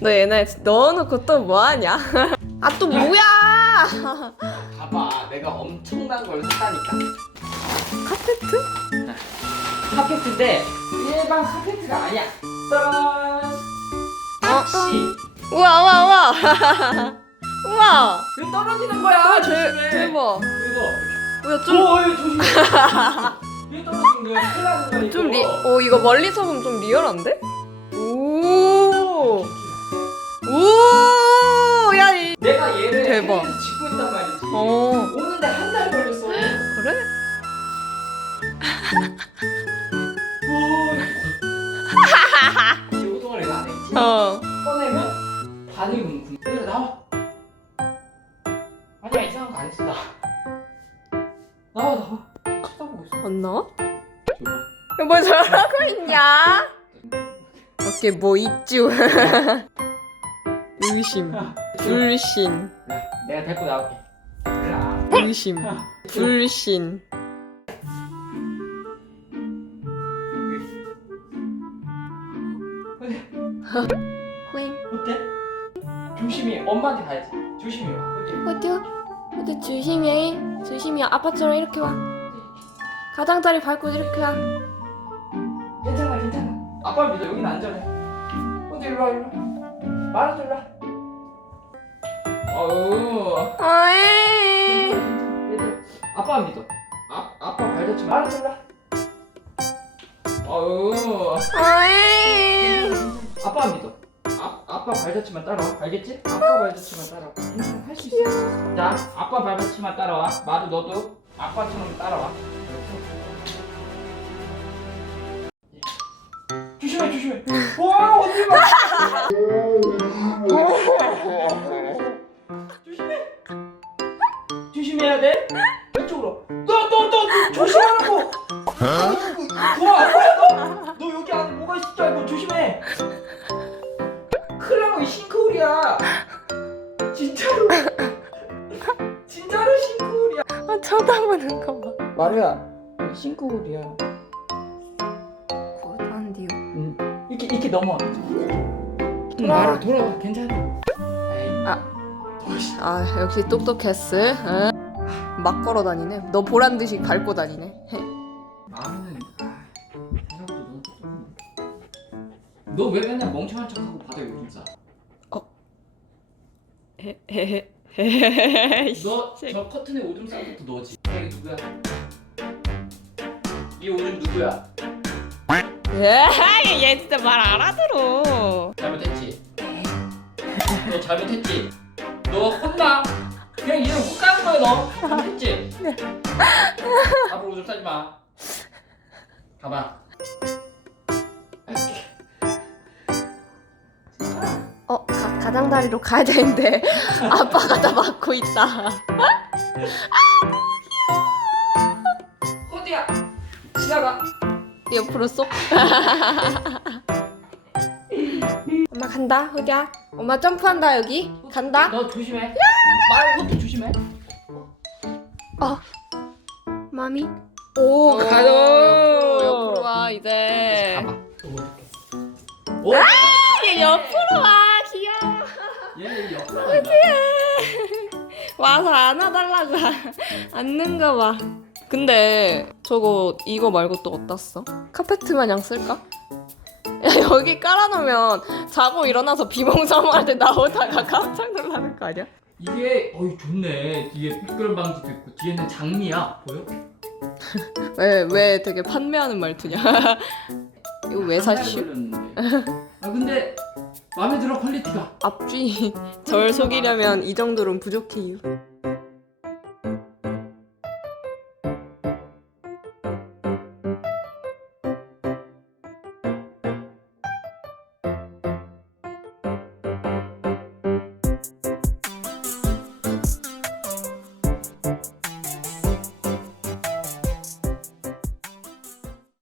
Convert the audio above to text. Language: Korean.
너 얘네 넣어놓고 또 뭐하냐? 아 또 뭐야? 봐봐 내가 엄청난 걸 샀다니까. 카페트? 카페트인데 일반 카페트가 아니야. 따란! 낚시 우와 우와 우와. 우와. 왜 떨어지는 거야 대, 조심해. 대박. 이거. 뭐야 좀 오 이거 조심해. 왜 떨어지는 거야. 큰일 나는 거야 이거. 좀 리, 오 이거 멀리서 보면 좀 리얼한데? 오, 오, 야, 이, 내가 얘를 대박. 해외에서 짚고 있단 말이지. 어, 오는데 한 달 걸렸어. 그래? 오. 요동을 내가 안 했지. 어, 꺼내면 반이 뭉쿵 그래서 나와. 아니야 이상한 거 안 했어 나. 나와 나와. 쳐다보고 있어. 안 나와? 좋아. 뭐 저러고 있냐? 어깨 뭐 있죠? 의심, 불신, 야, 내가 데리고 나올게 일로와 의심, 불신. 호잉. 어때? 조심히 엄마한테 가야지 조심히 와 어때? 어디요? 어디 조심히, 조심히 아빠처럼 이렇게 와. 가장자리 밟고 이렇게 와. 괜찮아 괜찮아 아빠 믿어 여긴 안전해 어디 일로와 일로와 말아줘 일로와 어우 어이. 얘들 아빠 믿어. 아, 아빠 발자취 일로와 어우 어이. 아빠 믿어. 아, 아빠 발자취만 따라와. 알겠지? 아빠 발자취만 따라와. 괜찮아 할수 있어. 자 아빠 발자취만 따라와. 마루 너도 아빠처럼 따라와. 조심해 조심해. 와 어디 봐 아빠야 너, 너 여기 안에 뭐가 있을 줄 알고 조심해 큰일 나고 이 싱크홀이야 진짜로 진짜로 싱크홀이야 아, 쳐다보는 거 봐. 마루야 이 싱크홀이야 고단디오. 응 이렇게 이렇게 넘어와 마루 돌아와 괜찮아 에이 아. 아 역시 똑똑했어. 응? 막 걸어 다니네. 너 보란 듯이 밟고 다니네. 나는 너 왜 맨날 멍청한 척하고 바닥에 오줌 싸? 너저 커튼에 오줌 싼 것도 너지? 이게 누구야? 이 오줌 누구야? 에이, 얘 진짜 말 알아들어. 잘못했지? 너 잘못했지? 너 혼나? 그냥 이름 훅 가는 거야 너 잘못했지? 앞으로 오줌 싸지 마 가봐 가, 가장다리로 가야 되는데 아빠가 다 막고 있다. 호디야 지나가 옆으로 쏙. 엄마 간다, 호디야. 엄마 점프한다 여기. 간다. 너 조심해 말 것도 조심해 어. 마미. 오, 가요. 옆으로 와 이제. 가봐 오! 얘 옆으로 와. 간다 와서 안아달라고 앉는가 봐. 근데 저거 이거 말고 또 어디다 써? 카페트 마냥 쓸까? 야 여기 깔아놓으면 자고 일어나서 비몽사몽할 때 나오다가 깜짝 놀라는 거 아니야? 이게 어이 좋네 뒤에 미끄럼 방지도 있고 뒤에는 장미야 보여? 왜 왜 되게 판매하는 말투냐? 이거 왜? 걸렸는데. 아 근데 마음에 들어 퀄리티가 앞뒤 절 속이려면 이 정도로는 부족해요.